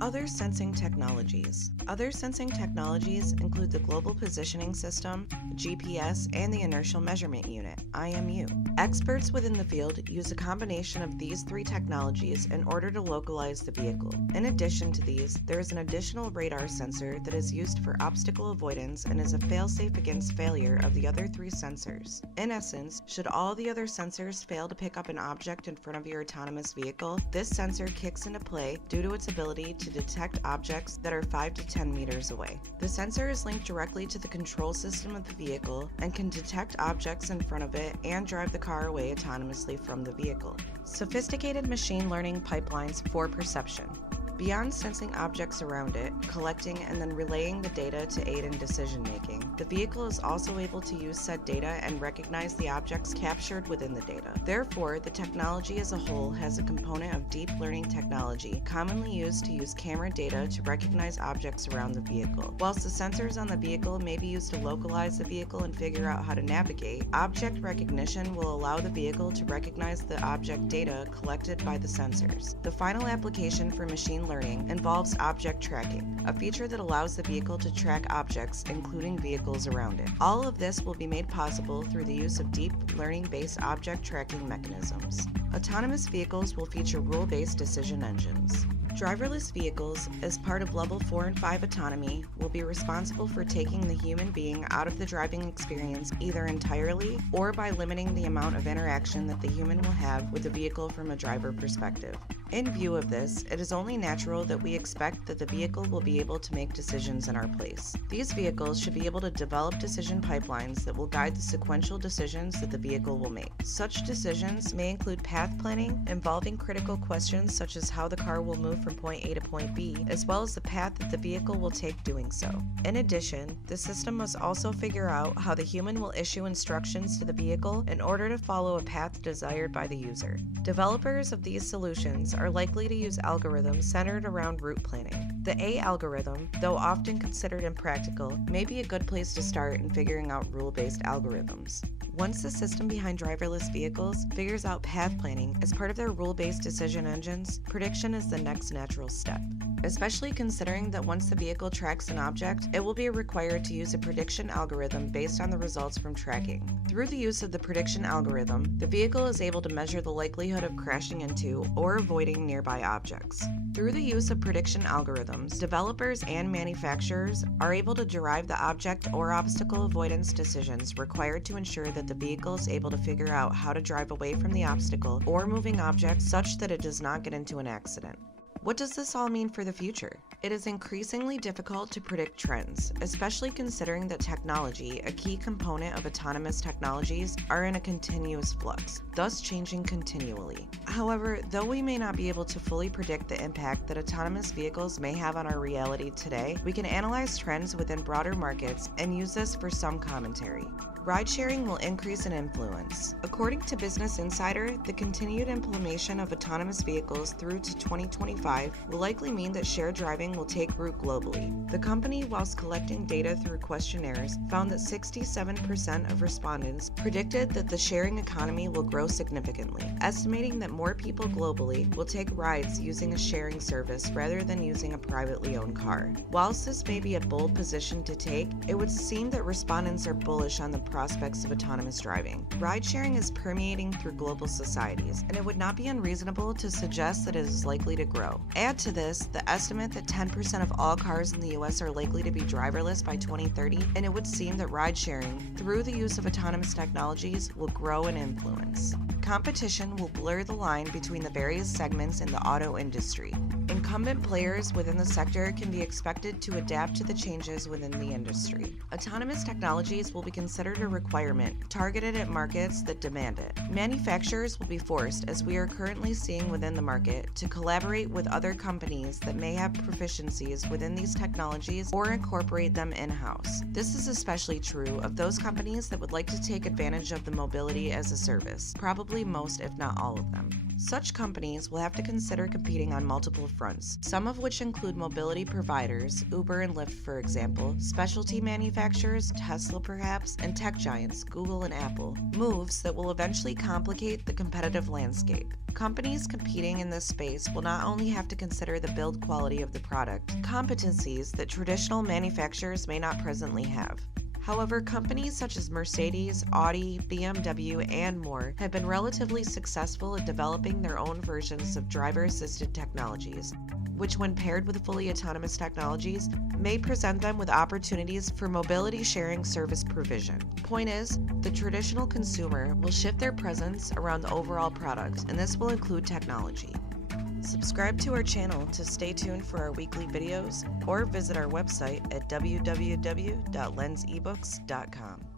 Other sensing technologies. Other sensing technologies include the Global Positioning System, GPS, and the Inertial Measurement Unit, IMU. Experts within the field use a combination of these three technologies in order to localize the vehicle. In addition to these, there is an additional radar sensor that is used for obstacle avoidance and is a failsafe against failure of the other three sensors. In essence, should all the other sensors fail to pick up an object in front of your autonomous vehicle, this sensor kicks into play due to its ability to detect objects that are 5 to 10 meters away. The sensor is linked directly to the control system of the vehicle and can detect objects in front of it and drive the car away autonomously from the vehicle. Sophisticated machine learning pipelines for perception. Beyond sensing objects around it, collecting and then relaying the data to aid in decision-making, the vehicle is also able to use said data and recognize the objects captured within the data. Therefore, the technology as a whole has a component of deep learning technology, commonly used to use camera data to recognize objects around the vehicle. Whilst the sensors on the vehicle may be used to localize the vehicle and figure out how to navigate, object recognition will allow the vehicle to recognize the object data collected by the sensors. The final application for machine learning involves object tracking, a feature that allows the vehicle to track objects, including vehicles around it. All of this will be made possible through the use of deep learning-based object tracking mechanisms. Autonomous vehicles will feature rule-based decision engines. Driverless vehicles, as part of Level 4 and 5 autonomy, will be responsible for taking the human being out of the driving experience either entirely or by limiting the amount of interaction that the human will have with the vehicle from a driver perspective. In view of this, it is only natural that we expect that the vehicle will be able to make decisions in our place. These vehicles should be able to develop decision pipelines that will guide the sequential decisions that the vehicle will make. Such decisions may include path planning, involving critical questions such as how the car will move from point A to point B, as well as the path that the vehicle will take doing so. In addition, the system must also figure out how the human will issue instructions to the vehicle in order to follow a path desired by the user. Developers of these solutions are likely to use algorithms centered around route planning. The A algorithm, though often considered impractical, may be a good place to start in figuring out rule-based algorithms. Once the system behind driverless vehicles figures out path planning as part of their rule-based decision engines, prediction is the next natural step. Especially considering that once the vehicle tracks an object, it will be required to use a prediction algorithm based on the results from tracking. Through the use of the prediction algorithm, the vehicle is able to measure the likelihood of crashing into or avoiding nearby objects. Through the use of prediction algorithms, developers and manufacturers are able to derive the object or obstacle avoidance decisions required to ensure that the vehicle is able to figure out how to drive away from the obstacle or moving object such that it does not get into an accident. What does this all mean for the future? It is increasingly difficult to predict trends, especially considering that technology, a key component of autonomous technologies, are in a continuous flux, thus changing continually. However, though we may not be able to fully predict the impact that autonomous vehicles may have on our reality today, we can analyze trends within broader markets and use this for some commentary. Ride-sharing will increase in influence. According to Business Insider, the continued implementation of autonomous vehicles through to 2025 will likely mean that shared driving will take root globally. The company, whilst collecting data through questionnaires, found that 67% of respondents predicted that the sharing economy will grow significantly, estimating that more people globally will take rides using a sharing service rather than using a privately owned car. Whilst this may be a bold position to take, it would seem that respondents are bullish on the prospects of autonomous driving. Ride-sharing is permeating through global societies, and it would not be unreasonable to suggest that it is likely to grow. Add to this the estimate that 10% of all cars in the US are likely to be driverless by 2030, and it would seem that ride-sharing, through the use of autonomous technologies, will grow in influence. Competition will blur the line between the various segments in the auto industry. Incumbent players within the sector can be expected to adapt to the changes within the industry. Autonomous technologies will be considered a requirement, targeted at markets that demand it. Manufacturers will be forced, as we are currently seeing within the market, to collaborate with other companies that may have proficiencies within these technologies or incorporate them in-house. This is especially true of those companies that would like to take advantage of the mobility as a service, probably most if not all of them. Such companies will have to consider competing on multiple fronts, some of which include mobility providers, Uber and Lyft for example, specialty manufacturers, Tesla perhaps, and tech giants, Google and Apple, moves that will eventually complicate the competitive landscape. Companies competing in this space will not only have to consider the build quality of the product, competencies that traditional manufacturers may not presently have. However, companies such as Mercedes, Audi, BMW, and more have been relatively successful at developing their own versions of driver-assisted technologies, which when paired with fully autonomous technologies, may present them with opportunities for mobility sharing service provision. Point is, the traditional consumer will shift their presence around the overall product, and this will include technology. Subscribe to our channel to stay tuned for our weekly videos, or visit our website at www.lensebooks.com.